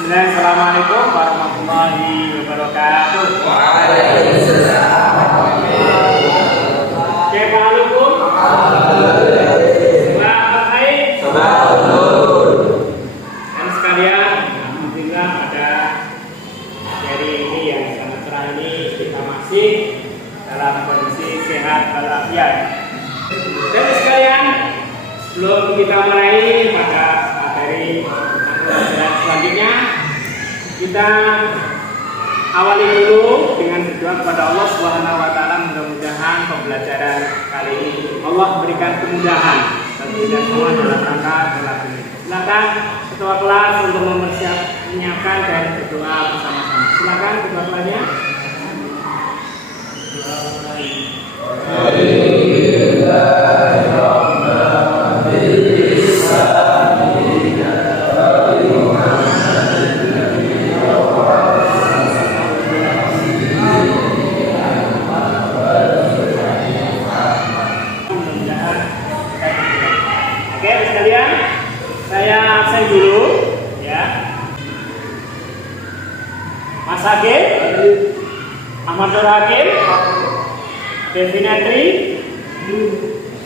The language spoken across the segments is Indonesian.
Assalamualaikum warahmatullahi wabarakatuh. Waalaikumsalam. Kaifahalukum? Selamat baik. Dan sekalian, alhamdulillah pada hari ini yang sangat cerah ini kita masih dalam kondisi sehat walafiat. Dan sekalian, sebelum kita mulai pada materi pelajaran selanjutnya, kita awali dulu dengan berdoa kepada Allah Subhanahu wa taala. Mudah-mudahan pembelajaran kali ini Allah berikan kemudahan bagi kita semua dalam rangka kelas ini. Silakan ketua kelas untuk menyiapkan dan berdoa bersama-sama. Silakan ketua kelasnya. Saya absen dulu, ya. Mas Hakim, Ahmad Nur Hakim, Devinatri,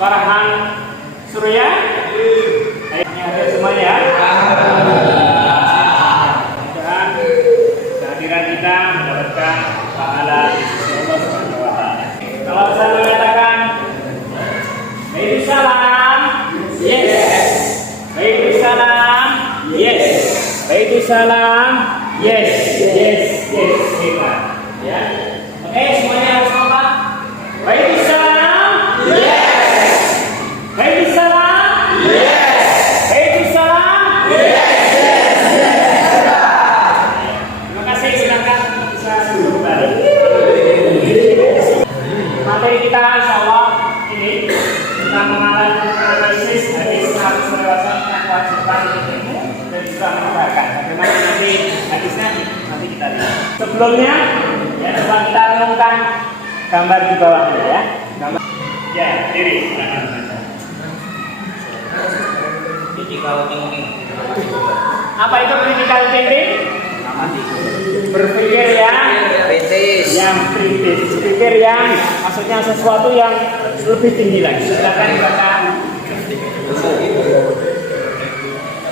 Farhan Surya, ini ada semuanya ya. Dan kehadiran kita mendapatkan pahala di sisi Allah Subhanahu wa taala. Kalau saya mengatakan, Waalaikumsalam, yes. Waalaikumsalam, yes. Waalaikumsalam, yes, yes, yes, hebat, ya. Oke, semuanya harus kompak. Waalaikumsalam, yes. Waalaikumsalam, yes. Waalaikumsalam, yes, yes, yes. Terima kasih, silakan bisa duduk kembali. Materi kita insyaallah ini tentang menganalisis hadis harus melewati kewajiban ilmu dan juga menegakkan. Bagaimana nanti hadisnya nanti kita lihat. Sebelumnya, ya coba kita renungkan gambar di bawahnya ya. Gambar. Ya, diri. Critical thinking. Apa itu critical thinking? Berpikir yang kritis. Berpikir yang maksudnya sesuatu yang lebih tinggi lagi. Silakan baca.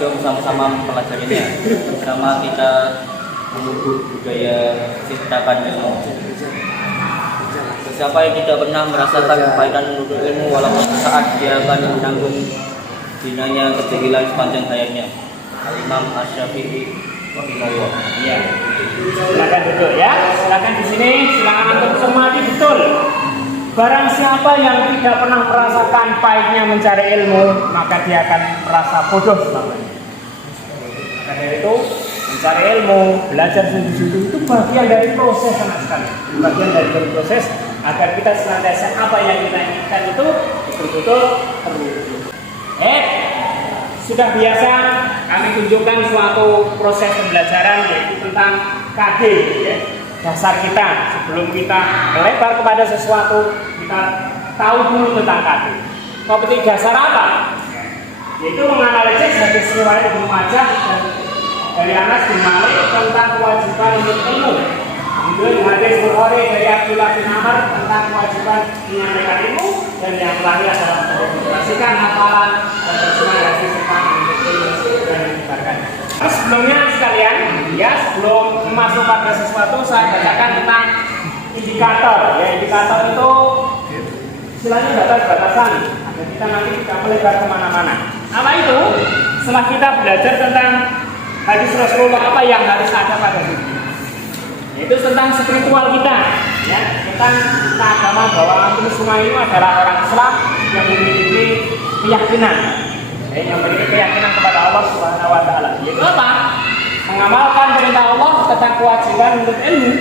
Jom sama-sama pelajarinya. Bersama kita mengubah budaya ciptakan ilmu. Siapa yang tidak pernah merasakan kepahitan menuntut ilmu walaupun saat dia akan menanggung dinanya kejahilan sepanjang hayatnya. Imam Asy-Syafi'i rahimahullah. Iya. Silakan duduk ya. Silakan di sini. Silakan antum cermati betul. Barang siapa yang tidak pernah merasakan pahitnya mencari ilmu, maka dia akan merasa bodoh selamanya. Maka dari itu, mencari ilmu, belajar sungguh-sungguh itu bagian dari proses sama sekali. Bagian dari proses agar kita senantiasa apa yang kita inginkan itu betul-betul terwujud. Sudah biasa kami tunjukkan suatu proses pembelajaran yaitu tentang KD, ya. Dasar kita sebelum kita melebar kepada sesuatu, kita tahu dulu tentang KD. Kompetensi dasar apa? Yaitu menganalisis hadis riwayat Ibnu Majah dan dari Anas bin Malik tentang kewajiban untuk ilmu. Kemudian hadis Bukhari dari Abdullah bin Amr tentang kewajiban menyampaikan ilmu, dan yang terakhir adalah mengoperasikan hafalan dan terjemahan hadis tentang ilmu dan menyebarkannya. Sebelumnya sekalian, ya sebelum masuk pada sesuatu saya bacakan tentang indikator. Ya, indikator itu istilahnya batas-batasan agar kita nanti tidak melebar kemana-mana. Apa itu? Setelah kita belajar tentang hadis Rasulullah, apa yang harus ada pada diri, yaitu tentang spiritual kita, ya, tentang agama bahwa kita semua ini adalah orang Islam yang memiliki keyakinan. Yang memiliki keyakinan kepada Allah Subhanahu wa taala. Yaitu apa? Mengamalkan perintah Allah tentang kewajiban untuk ilmu.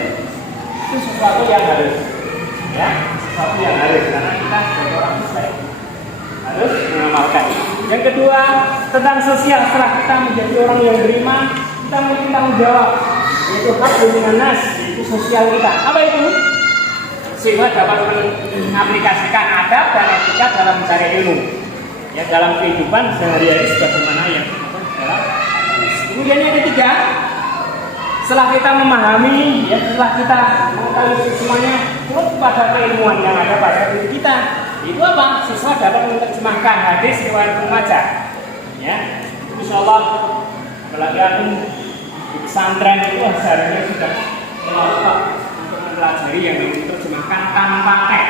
Itu sesuatu yang harus. Ya, sesuatu yang harus karena kita sebagai orang Muslim harus mengamalkan. Yang kedua, tentang sosial. Setelah kita menjadi orang yang beriman, kita memiliki tanggung jawab. Yaitu hak dengan nas, itu sosial kita. Apa itu? Sehingga dapat mengaplikasikan adab dan etika dalam mencari ilmu. Ya, dalam kehidupan sehari-hari sebagaimana yang dalam. Kemudian yang ketiga, setelah kita memahami, ya, setelah kita mengetahui semuanya, turut pada keilmuan yang ada pada diri kita. Itu apa? Siswa dapat menerjemahkan hadis riwayat Ibnu Majah. Ya, insyaallah apalagi aku di pesantren itu seharusnya sudah kelompok untuk mempelajari yang diterjemahkan tanpa teks.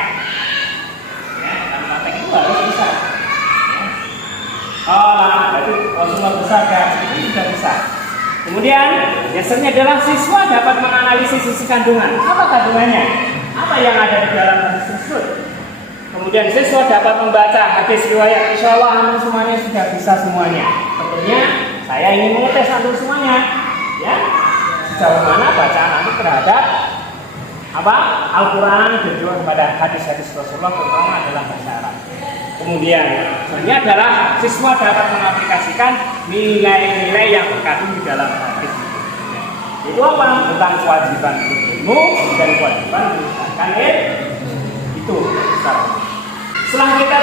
Ya, tanpa teks itu harus bisa. Ya. Oh, itu Rasulullah bersabda, itu sudah bisa. Kemudian, biasanya adalah siswa dapat menganalisis isi kandungan. Apa kandungannya? Apa yang ada di dalam hadis tersebut? Kemudian siswa dapat membaca hadis riwayat. Insyaallah semuanya sudah bisa semuanya. Tentunya saya ingin mengetes antum semuanya, ya. Sejauh mana bacaan antum terhadap apa? Al-Quran dan juga kepada hadis-hadis Rasulullah, terutama adalah bahasa Arab. Kemudian, ini adalah siswa dapat mengaplikasikan nilai-nilai yang terkandung di dalam hadis. Itu apa? Tentang kewajiban berilmu dan kewajiban mengusahakan itu. Setelah kita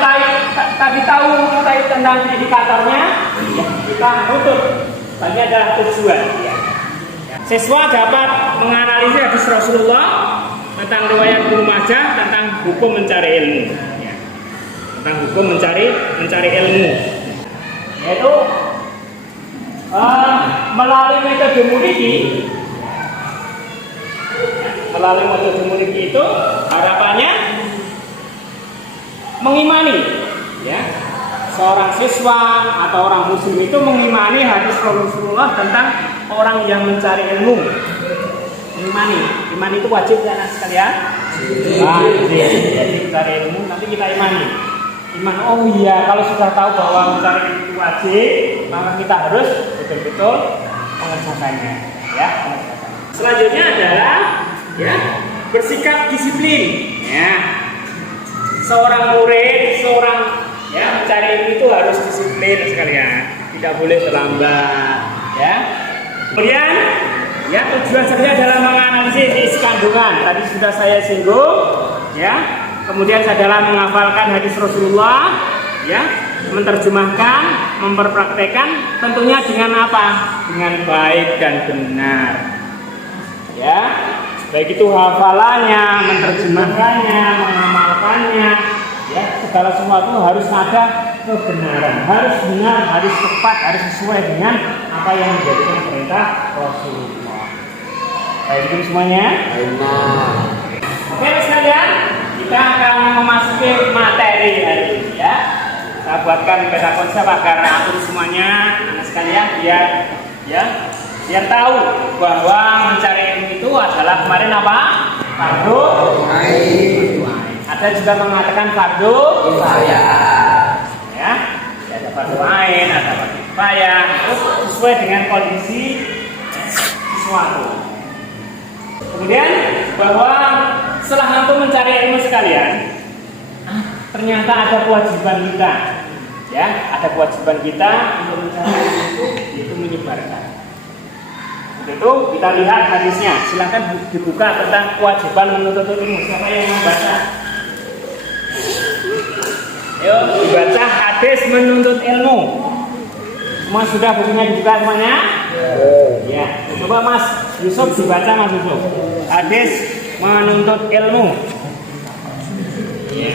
tadi tahu tentang indikatornya, ya, kita tutup. Ini adalah tujuan. Ya. Siswa dapat menganalisis hadis Rasulullah tentang riwayat Ibnu Majah tentang hukum mencari ilmu. Ya. Tentang hukum mencari ilmu, yaitu melalui metode muridi. Melalui metode muridi itu harapannya mengimani, ya, seorang siswa atau orang muslim itu mengimani hadis Rasulullah tentang orang yang mencari ilmu. Mengimani, iman itu wajib ya anak sekalian. Wajib. Jadi mencari ilmu nanti kita imani. Iman, oh iya, kalau sudah tahu bahwa mencari ilmu itu wajib, maka kita harus betul-betul mengerjakannya, ya. Selanjutnya adalah, ya, bersikap disiplin, ya. Seorang murid, ya, mencari ilmu itu harus disiplin sekalian, tidak boleh terlambat, ya. Kemudian, ya, tujuan saya adalah menganalisis isi kandungan. Tadi sudah saya singgung, ya. Kemudian adalah menghafalkan hadis Rasulullah, ya, menerjemahkan, memperpraktekkan, tentunya dengan apa? Dengan baik dan benar, ya. Baik itu hafalannya, menerjemahkannya, mengamalkannya, ya, segala sesuatu harus ada kebenaran, harus benar, harus tepat, harus sesuai dengan apa yang menjadikan perintah Rasulullah. Baik itu semuanya. Oke sekalian, kita akan memasuki materi hari ini, ya. Saya buatkan peta konsep agar atur semuanya, anak sekalian, biar tahu bahwa mencari ilmu itu adalah kemarin apa? Fardu ain. Ada juga mengatakan fardu kifayah. Ya, ada fardu ain, ada fardu kifayah. Terus sesuai dengan kondisi sesuatu. Kemudian bahwa setelah antum mencari ilmu sekalian, ternyata ada kewajiban kita. Ya, ada kewajiban kita untuk mencari ilmu itu menyebarkan. Itu kita lihat hadisnya. Silahkan dibuka tentang kewajiban menuntut ilmu. Siapa yang membaca? Ayo dibaca hadis menuntut ilmu. Semua sudah bukunya dibuka semuanya? Ya. Coba Mas Yusuf dibaca, Mas Yusuf. Hadis menuntut ilmu. Ya.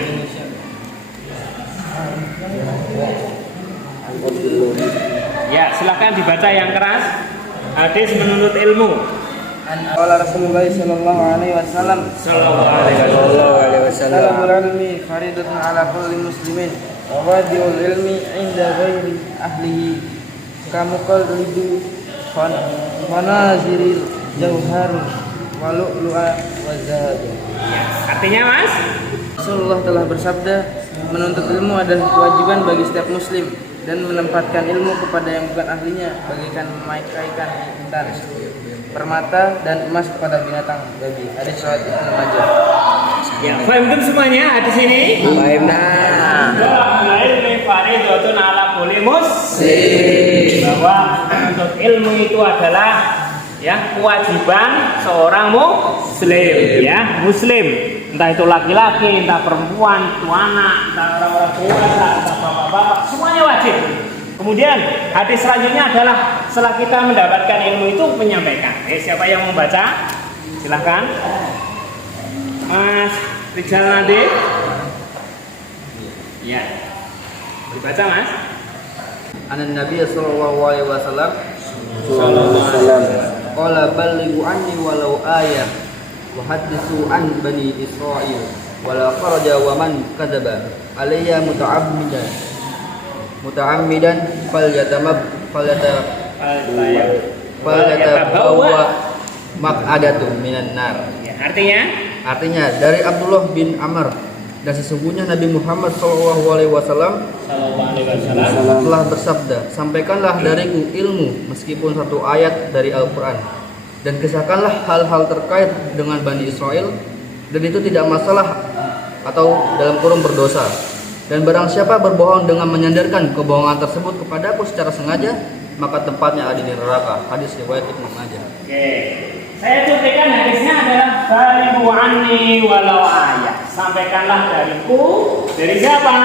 Ya, silahkan dibaca yang keras. Hadis menuntut ilmu. Qala Rasulullah sallallahu alaihi wasallam talabul ilmi faridatun ala kulli muslimin wa wadi'ul ilmi 'inda ghairi ahlihi kamu qallidu manaziril jauhar wa lu'lu'a wa zahab. Artinya, Mas, Rasulullah telah bersabda, menuntut ilmu adalah kewajiban bagi setiap muslim dan menempatkan ilmu kepada yang bukan ahlinya bagaikan memakaikan intan, permata dan emas kepada binatang babi. Hadis riwayat Ibnu Majah. Ya, paham semuanya hadis ini? Paham. Ilmu faridatun ala kulli muslim. Bahwa menuntut ilmu itu adalah, ya, kewajiban seorang muslim, ya, muslim. Entah itu laki-laki, entah perempuan, itu anak, entah orang-orang dewasa, entah bapak-bapak, semuanya wajib. Kemudian hadis selanjutnya adalah setelah kita mendapatkan ilmu itu menyampaikan. Siapa yang membaca? Silahkan. Mas Rizal Nadir. Ya. Dibaca Mas. Anan Nabi sallallahu alaihi wasallam qala ballighu anni walau ayah wa hadithu an bani Israil wala kharaja wa man kadzaba alayya muta'ammidan falyatabawwa maq'adatu minan nar. Ya, artinya dari Abdullah bin Amr, dan sesungguhnya Nabi Muhammad SAW telah bersabda, sampaikanlah dariku ilmu meskipun satu ayat dari Al-Quran, dan kisahkanlah hal-hal terkait dengan Bani Israel, dan itu tidak masalah atau dalam kurung berdosa. Dan barang siapa berbohong dengan menyandarkan kebohongan tersebut kepadaku secara sengaja, maka tempatnya ada di neraka. Hadis riwayat Ibnu Majah. Oke. Saya contohkan hadisnya adalah balighu anni walau ayat. Sampaikanlah dariku, dari siapa?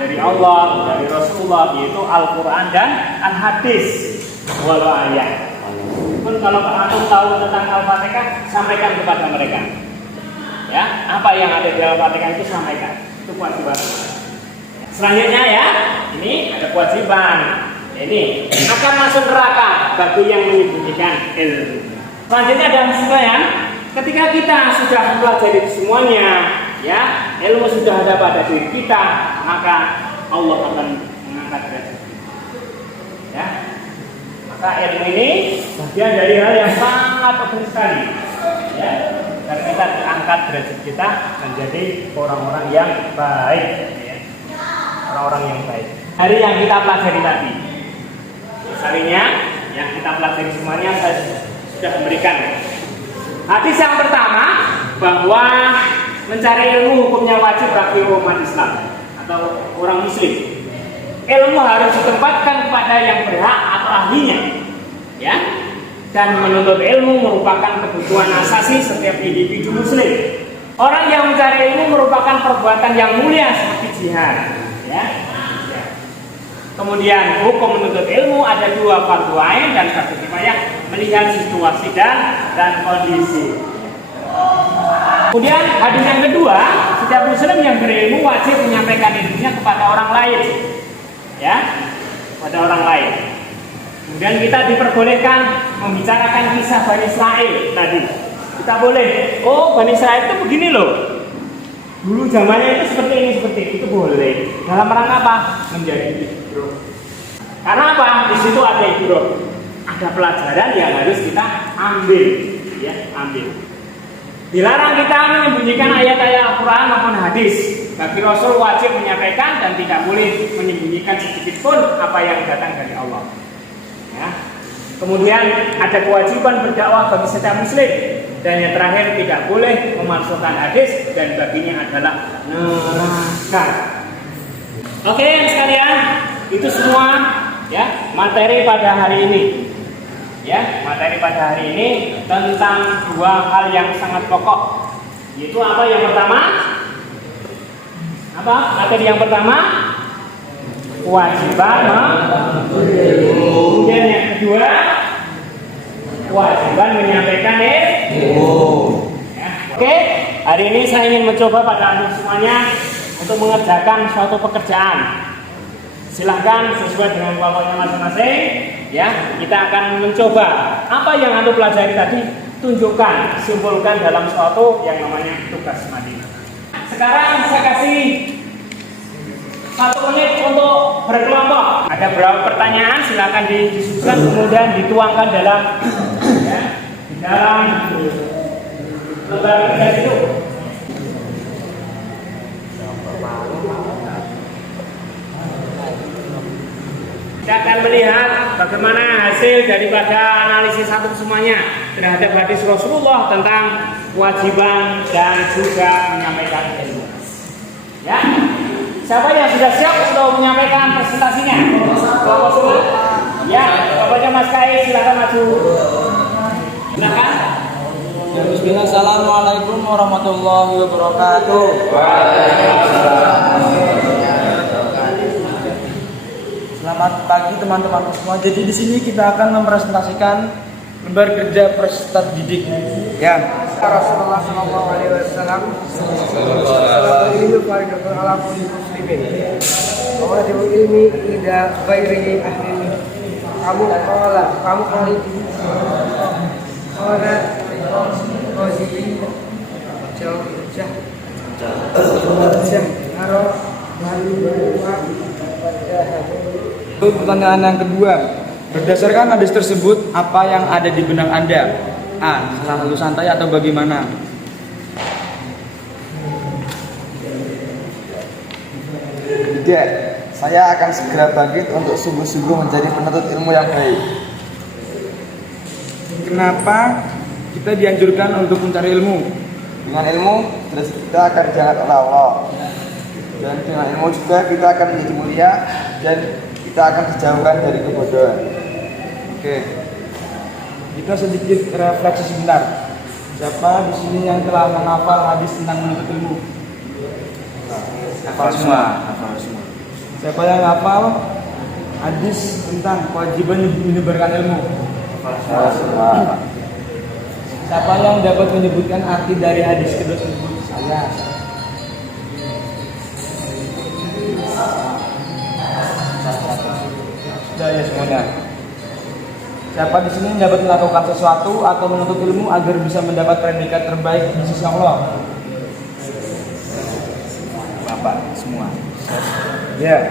Dari Allah, dari Rasulullah, yaitu Al-Quran dan Al-Hadis. Walau ayat. Pun kalau antum tahu tentang Al-Fatihah, sampaikan kepada mereka. Ya, apa yang ada di Al-Fatihah itu sampaikan. Itu kewajiban. Selanjutnya ya, ini ada kewajiban. Ini akan masuk neraka bagi yang menyembunyikan ilmu. Selanjutnya adalah sekalian, ketika kita sudah mempelajari semuanya, ya, ilmu sudah ada pada diri kita, maka Allah akan mengangkat derajat kita. Ya, maka ilmu ini bagian dari hal yang sangat penting sekali. Ya, dan kita angkat derajat kita menjadi orang-orang yang baik. Ya. Orang-orang yang baik. Hari yang kita pelajari tadi, misalnya yang kita pelajari semuanya saya sudah memberikan. Hadis yang pertama bahwa mencari ilmu hukumnya wajib bagi umat Islam atau orang Muslim. Ilmu harus ditempatkan kepada yang berhak atau ahlinya, ya. Dan menuntut ilmu merupakan kebutuhan asasi setiap individu Muslim. Orang yang mencari ilmu merupakan perbuatan yang mulia seperti jihad. Ya. Kemudian hukum menuntut ilmu ada dua, fardu ain dan fardu kifayah, melihat situasi dan kondisi. Kemudian hadis yang kedua, setiap muslim yang berilmu wajib menyampaikan ilmunya kepada orang lain, ya, kepada orang lain. Kemudian kita diperbolehkan membicarakan kisah Bani Israel tadi. Kita boleh, oh Bani Israel itu begini loh. Dulu zamannya itu seperti ini, itu boleh. Dalam rangka apa? Menjadi ibroh. Karena apa? Di situ ada ibroh. Ada pelajaran yang harus kita ambil, ya, ambil. Dilarang kita menyembunyikan ayat-ayat Al-Quran maupun hadis. Bagi Rasul wajib menyampaikan dan tidak boleh menyembunyikan sedikit pun apa yang datang dari Allah. Ya. Kemudian ada kewajiban berdakwah bagi setiap muslim. Dan yang terakhir tidak boleh memasukkan hadis dan baginya adalah neraka. Oke sekalian, itu semua ya materi pada hari ini. Ya, materi pada hari ini tentang dua hal yang sangat pokok. Yaitu apa yang pertama? Apa? Materi yang pertama kewajiban. Kemudian yang kedua kewajiban menyampaikan ilmu. Ya. Oke, hari ini saya ingin mencoba pada anda semuanya untuk mengerjakan suatu pekerjaan. Silahkan sesuai dengan kelompoknya masing-masing. Ya, kita akan mencoba apa yang anda pelajari tadi, tunjukkan, simpulkan dalam suatu yang namanya tugas Madinah. Sekarang saya kasih 1 menit untuk berkelompok. Ada berapa pertanyaan? Silakan disusun kemudian dituangkan dalam ya, di dalam lembar kerja itu. Kita akan melihat bagaimana hasil daripada analisis satu semuanya terhadap hadis Rasulullah tentang kewajiban dan juga menyampaikan ilmu. Ya. Siapa yang sudah siap untuk menyampaikan presentasinya? Kelompok semua? Ya, kelompoknya Mas Kai, silakan maju. Silakan. Bismillah, assalamualaikum warahmatullahi wabarakatuh. Selamat Selamat pagi teman-teman semua. Jadi di sini kita akan mempresentasikan lembar kerja peserta didik. Ya. Rasulullah Shallallahu Alaihi Wasallam. Ilmi tidak bairi ahli. Kamu kali. Orang Pertanyaan yang kedua, berdasarkan hadis tersebut, apa yang ada di benak Anda? A. Selalu santai atau bagaimana? Tiga, saya akan segera bangkit untuk sungguh-sungguh menjadi penuntut ilmu yang baik. Kenapa kita dianjurkan untuk mencari ilmu? Dengan ilmu, terus kita akan diangkat oleh Allah. Dan dengan ilmu juga kita akan menjadi mulia dan kita akan dijauhkan dari kebodohan. Oke. Kita sedikit refleksi sebentar. Siapa di sini yang telah menghafal hadis tentang menuntut ilmu? Hafal semua. Siapa yang hafal hadis tentang kewajiban menyebarkan ilmu? Hafal semua. Siapa yang dapat menyebutkan arti dari hadis kedua tersebut? Saya. Sudah ya semuanya. Siapa di sini dapat melakukan sesuatu atau menuntut ilmu agar bisa mendapat predikat terbaik di sisi Allah? Bapak semua. Ya.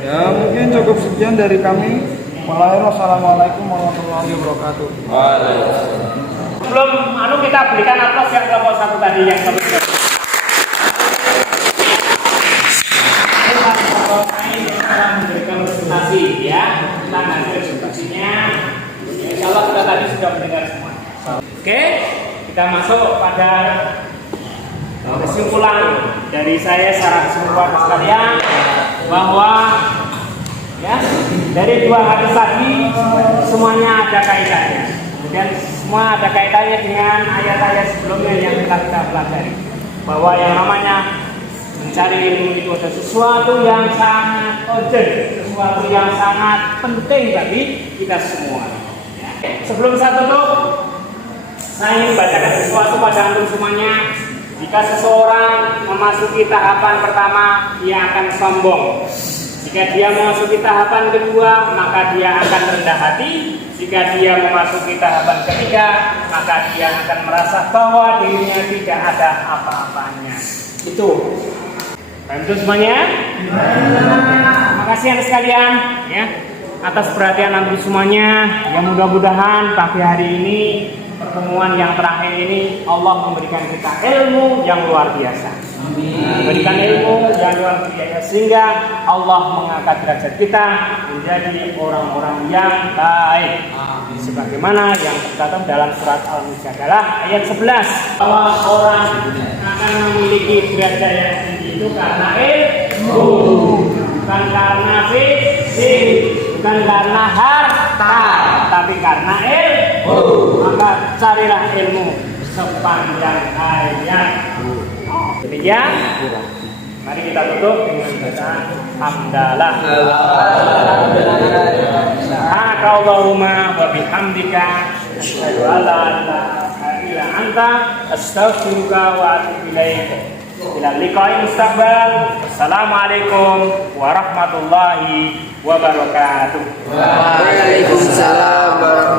Ya mungkin cukup sekian dari kami. Wassalamualaikum warahmatullahi wabarakatuh. Sebelum kita berikan aplaus yang kelompok satu tadi yang sebutkan. Memberikan presentasi ya, kita nanti presentasinya. Insya Allah kita tadi sudah mendengar semua. Oke, kita masuk pada kesimpulan dari saya secara kesimpulan sekalian bahwa ya dari dua hadis tadi semuanya ada kaitannya dan semua ada kaitannya dengan ayat-ayat sebelumnya yang kita pelajari bahwa yang namanya mencari ilmu itu ada sesuatu yang sangat urgent, sesuatu yang sangat penting bagi kita semua. Ya. Sebelum saya tutup, saya ingin bacakan sesuatu pada antum semuanya. Jika seseorang memasuki tahapan pertama, dia akan sombong. Jika dia memasuki tahapan kedua, maka dia akan rendah hati. Jika dia memasuki tahapan ketiga, maka dia akan merasa bahwa dirinya tidak ada apa-apanya. Itu. Paham itu semuanya? Terima kasih anak sekalian ya atas perhatian antum semuanya. Yang mudah-mudahan pagi hari ini pertemuan yang terakhir ini Allah memberikan kita ilmu yang luar biasa. Memberikan ilmu yang luar biasa sehingga Allah mengangkat derajat kita menjadi orang-orang yang baik. Sebagaimana yang tercatat dalam surat Al-Mujadalah ayat 11 bahwa orang akan memiliki derajat yang tinggi itu karena ilmu, bukan karena fisik, bukan karena harta, tapi karena ilmu. Maka carilah ilmu sepanjang hayat. Demikian. Mari kita tutup dengan bacaan hamdalah. Subhanakallahumma wa bihamdika asyhadu an la ilaha illa anta astaghfiruka wa atubu ilaik. Ila liqa'il mustaqbal. Assalamualaikum warahmatullahi wabarakatuh. Waalaikumsalam warahmatullahi wabarakatuh.